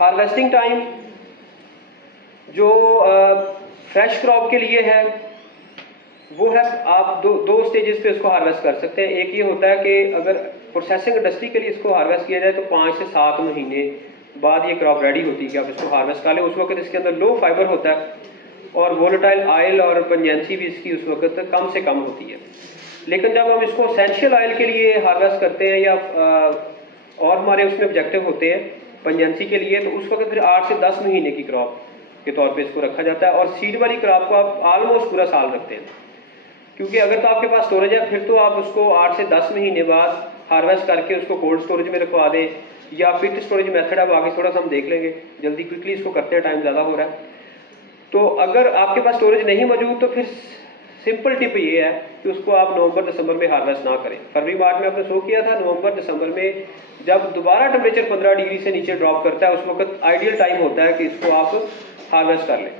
Harvesting time जो fresh crop के लिए है वो है, आप दो स्टेजेस पे इसको हार्वेस्ट कर सकते हैं। एक ये होता है कि अगर प्रोसेसिंग इंडस्ट्री के लिए इसको हार्वेस्ट किया जाए तो 5 से 7 महीने बाद ये क्रॉप रेडी होती है कि आप इसको हार्वेस्ट कर लें। उस वक्त इसके अंदर लो फाइबर होता है और वोलेटाइल आयल और पंजेंसी भी इसकी उस वक्त कम से कम होती है। लेकिन जब हम इसको एसेंशियल ऑयल के लिए हार्वेस्ट करते हैं या और हमारे उसमें ऑब्जेक्टिव होते हैं पंजेंसी के लिए, तो उस वक्त फिर 8 से 10 महीने की क्रॉप के तौर पे इसको रखा जाता है। और सीड वाली क्रॉप को आप ऑलमोस्ट पूरा साल रखते हैं, क्योंकि अगर तो आपके पास स्टोरेज है फिर तो आप उसको 8 से 10 महीने बाद हार्वेस्ट करके उसको कोल्ड स्टोरेज में रखवा दें, या पिट स्टोरेज मेथड अब आगे थोड़ा सा हम देख लेंगे, जल्दी क्विकली इसको करते हैं, टाइम ज़्यादा हो रहा है। तो अगर आपके पास स्टोरेज नहीं मौजूद तो फिर सिंपल टिप ये है कि उसको आप नवंबर दिसंबर में हार्वेस्ट ना करें। फरवरी मार्च में आपने शो किया था, नवंबर दिसंबर में जब दोबारा टेम्परेचर 15 डिग्री से नीचे ड्रॉप करता है उस वक्त आइडियल टाइम होता है कि इसको आप हार्वेस्ट कर लें।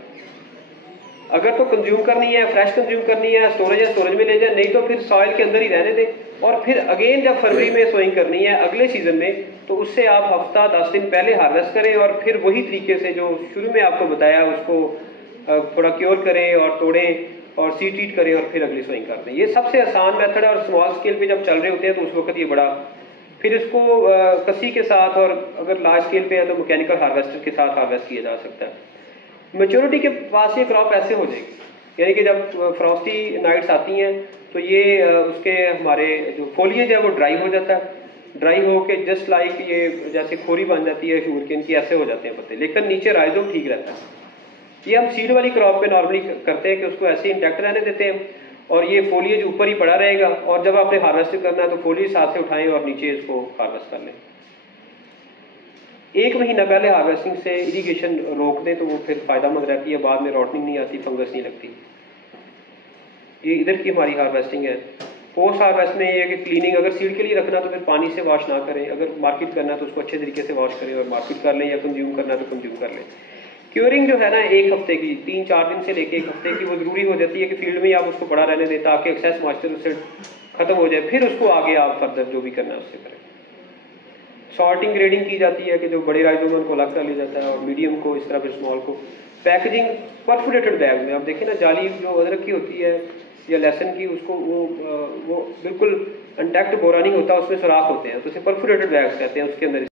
अगर तो कंज्यूम करनी है, फ्रेश कंज्यूम करनी है, स्टोरेज में ले जाए, नहीं तो फिर सॉइल के अंदर ही रहने दें। और फिर अगेन जब फरवरी में सोइंग करनी है अगले सीजन में, तो उससे आप हफ्ता 10 दिन पहले हार्वेस्ट करें और फिर वही तरीके से जो शुरू में आपको बताया उसको थोड़ा क्योर करें और तोड़ें और सीड ट्रीट करें और फिर अगली सोइंग कर दें। ये सबसे आसान मेथड है और स्मॉल स्केल पे जब चल रहे होते हैं तो उस वक्त ये बड़ा, फिर इसको कसी के साथ, और अगर लार्ज स्केल पे है तो मैकेनिकल हार्वेस्टर के साथ हार्वेस्ट किया जा सकता है। मेच्योरिटी के पास ये क्रॉप ऐसे हो जाएगी, यानी कि जब फ्रॉस्टी नाइट्स आती हैं तो ये उसके हमारे जो फोलिएज है वो ड्राई हो जाता है, ड्राई हो के जस्ट लाइक ये जैसे खोरी बन जाती है शुगरकेन की, ऐसे हो जाते हैं पत्ते, लेकिन नीचे राइजोम ठीक रहता है। ये हम सीड वाली क्रॉप पे नॉर्मली करते हैं कि उसको ऐसे इंटैक्ट रहने देते हैं और ये फोलिएज ऊपर ही पड़ा रहेगा, और जब आपने हार्वेस्ट करना है तो फोलिएज साथ से उठाएं और नीचे इसको हार्वेस्ट कर लें। 1 महीना पहले हार्वेस्टिंग से इरिगेशन रोक दें तो वो फिर फायदेमंद रहती है, बाद में रॉटनिंग नहीं आती, फंगस नहीं लगती। ये इधर की हमारी हार्वेस्टिंग है। पोस्ट हार्वेस्ट में ये है कि क्लीनिंग, अगर सीड के लिए रखना तो फिर पानी से वॉश ना करें, अगर मार्केट करना है तो उसको अच्छे तरीके से वॉश करें और मार्केट कर लें, या कंज्यूम करना है तो कंज्यूम कर लें। क्योरिंग जो है ना 1 हफ्ते की, 3-4 दिन से लेके 1 हफ्ते की, वो ज़रूरी हो जाती है कि फील्ड में आप उसको पड़ा रहने दें ताकि एक्सेस मॉइस्चर उससे खत्म हो जाए, फिर उसको आगे आप फर्दर जो भी करना है उससे करें। सॉर्टिंग ग्रेडिंग की जाती है कि जो बड़े राइजोम को अलग कर लिया जाता है और मीडियम को इस तरह फिर स्मॉल को। पैकेजिंग परफोरेटेड बैग में, आप देखें ना जाली जो अदरक की होती है या लहसुन की, उसको वो बिल्कुल इंटैक्ट बोरा नहीं होता, उसमें सुराख होते हैं, तो उसे परफोरेटेड बैग्स कहते हैं, उसके अंदर